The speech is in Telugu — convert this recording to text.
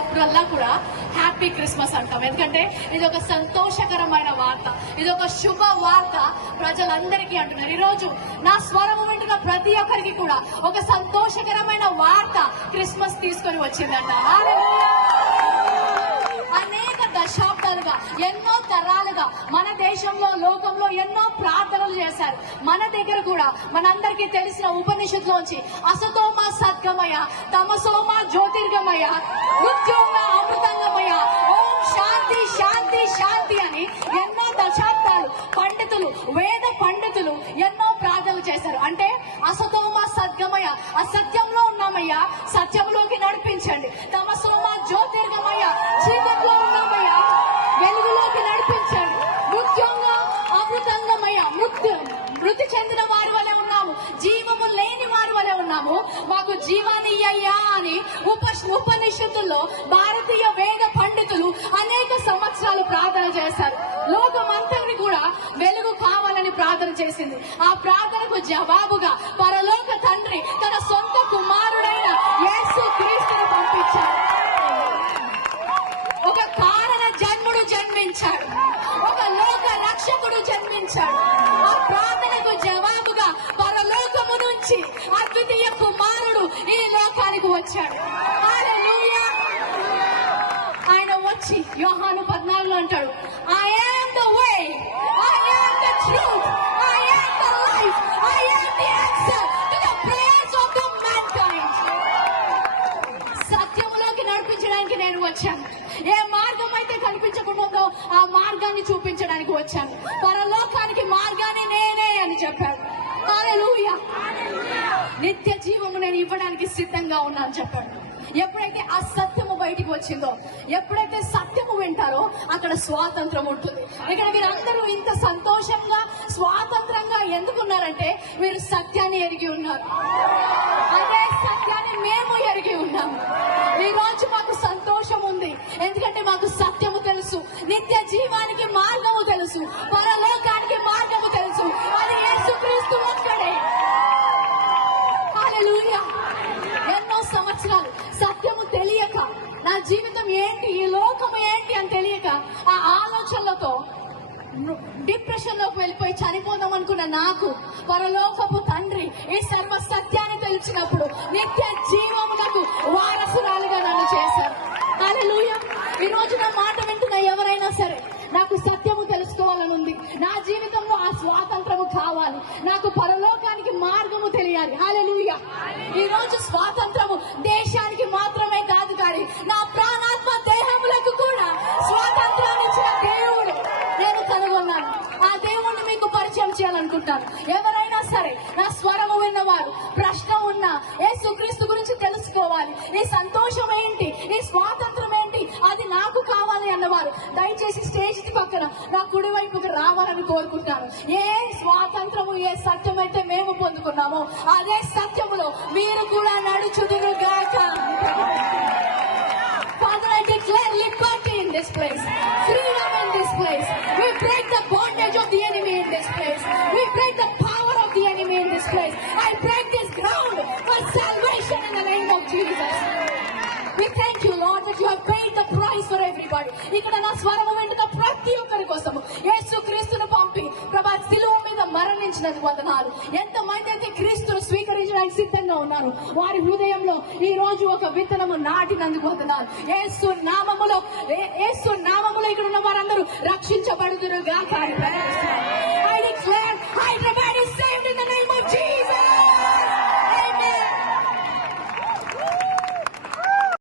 అప్పుడల్లా కూడా హ్యాపీ క్రిస్మస్ అంటాం. ఎందుకంటే ఇది ఒక సంతోషకరమైన వార్త, ఇది ఒక శుభ వార్త ప్రజలందరికీ అంటున్నారు. ఈ రోజు నా స్వరము వింటున్న ప్రతి ఒక్కరికి కూడా ఒక సంతోషకరమైన వార్త క్రిస్మస్ తీసుకొని వచ్చిందంట. అనేక దశాబ్దాలుగా, ఎన్నో తరాలుగా మన దేశంలో, లోకంలో ఎన్నో ప్రార్థనలు చేశారు. మన దగ్గర కూడా మనందరికీ తెలిసిన ఉపనిషత్తులోంచి అసతోమ సద్గమయ, తమసోమ జ్యోతిర్గమయ, మృత్యోమ అమృతంగమయ, ఓం శాంతి శాంతి శాంతి అని ఎన్నో దశాబ్దాలు పండితులు, వేద పండితులు ఎన్నో ప్రార్థనలు చేశారు. అంటే అసతోమ సద్గమయ, అసత్యంలో ఉన్నామయ్యా, సత్యంలోకి నడిపించండి. తమసోమ జ్యోతిర్గమయ, చీకట్లో ఉన్నామయ్యా, వెలుగులోకి నడిపించండి. మృత్యోంగ అమృతంగమయ, మృతి చెందిన వారి వలె ఉన్నాము, జీవము లేని వారి వలె ఉన్నాము, మాకు జీవాన్ని ఇయ్యయ్యా అని ఉపనిషత్తుల్లో భారతీయ వేద పండితులు అనేక సంవత్సరాలు ప్రార్థన చేశారు. లోకమంతటిని కూడా వెలుగు కావాలని ప్రార్థన చేసింది. ఆ ప్రార్థనకు జవాబుగా పరలోక తండ్రి తన సొంత కుమారుడైన యేసు క్రీస్తును పంపించాడు. ఒక కారణ జన్ముడు జన్మించాడు, ఒక లోక రక్షకుడు జన్మించాడు. ఆ ప్రార్థనకు జవాబుగా పరలోకము నుంచి అద్వితీయ కుమారుడు ఈ లోకానికి వచ్చాడు. హల్లెలూయా. ఆయన వచ్చి యోహాను 14లో అంటాడు, I am the way, I am the truth, I am the life, I am the answer to the prayers of the mankind. సత్యములోకి నడిపించడానికి నేను వచ్చాను. ఏ మార్గం అయితే కనిపించకుండా ఆ మార్గాన్ని చూపించడానికి వచ్చాను. పరలోకానికి మార్గాన్ని నేనే అని చెప్పాడు. హల్లెలూయా. నిత్య జీవము నేను ఇవ్వడానికి సిద్ధంగా ఉన్నాను చెప్పాడు. ఎప్పుడైతే ఆ సత్యము బయటికి వచ్చిందో, ఎప్పుడైతే సత్యము వింటారో అక్కడ స్వాతంత్రం ఉంటుంది. ఇక్కడ మీరందరూ ఇంత సంతోషంగా, స్వాతంత్రంగా ఎందుకున్నారంటే మీరు సత్యాన్ని ఎరిగి ఉన్నారు. అదే సత్యాన్ని మేము ఎరిగి ఉన్నాము. ఈ రోజు మాకు సంతోషం ఉంది, ఎందుకంటే మాకు సత్యము తెలుసు, నిత్య జీవానికి మార్గము తెలుసు, పరలోకానికి మార్గము తెలుసు. అది యేసుక్రీస్తు ఒక్కడే. హల్లెలూయా. ఎన్నో సంవత్సరాలు సత్యము తెలియక, నా జీవితం ఏంటి, ఈ లోకము ఏంటి అని తెలియక ఆ ఆలోచనలతో డిప్రెషన్ లోకి వెళ్ళిపోయి చనిపోదాం అనుకున్న నాకు పరలోకపు తండ్రి ఈ సర్వ సత్యాన్ని తెలిసినప్పుడు నిత్య జీవమునకు వారసురాలుగా నన్ను చేశారు. హల్లెలూయా. ఈ రోజు నా మాట వింటున్న ఎవరైనా సరే, నాకు సత్యము తెలుసుకోవాలని ఉంది, నా జీవితంలో ఆ స్వాతంత్రము కావాలి, నాకు పరలోకానికి మార్గము తెలియాలి. హల్లెలూయా. ఈ రోజు స్వాతంత్రము దేశానికి మాత్రమే కాదు, కానీ నా ప్రాణాత్మ దేహములకు కూడా స్వాతంత్రాన్ని ఇచ్చిన దేవుడు నేను కనుగొన్నాను. ఆ దేవుణ్ణి మీకు పరిచయం చేయాలనుకుంటాను. ఎవరైనా సరే నా స్వరము విన్నవారు, ప్రశ్న ఉన్నా, యేసుక్రీస్తు గురించి తెలుసుకోవాలి, ఈ సంతోషం ఏంటి, ఈ స్వాతంత్రం ఏంటి, అది నాకు కావాలి అన్నవారు దయచేసి స్టేజ్ పక్కన నా కుడి వైపుకి రావాలని కోరుకుంటున్నాను. ఏ స్వాతంత్రము, ఏ సత్యం అయితే మేము పొందుకున్నామో అదే సత్యములో మీరు కూడా నడుచుదురుగాక. Father, I declare liberty in this place, freedom in this place. We break the bondage of the enemy in this place. We break the power of the enemy in this place. I break this ground for salvation in the name of Jesus. We thank you, Lord, that you have paid the price for everybody. ఇక్కడ నా స్వరము వింటున్న ప్రతి ఒక్కరి కోసము యేసు క్రీస్తును పంపి ప్రభా శిలువ మీద మరణించినందుకు వందనాలు. ఎంతమంది అయితే క్రీస్తును స్వీకరించడానికి సిద్ధంగా ఉన్నారు, వారి హృదయంలో ఈ రోజు ఒక విత్తనము నాటినందుకు వందనాలు. యేసు నామములో ఇక్కడ ఉన్న వారందరూ రక్షించబడుదురుగా.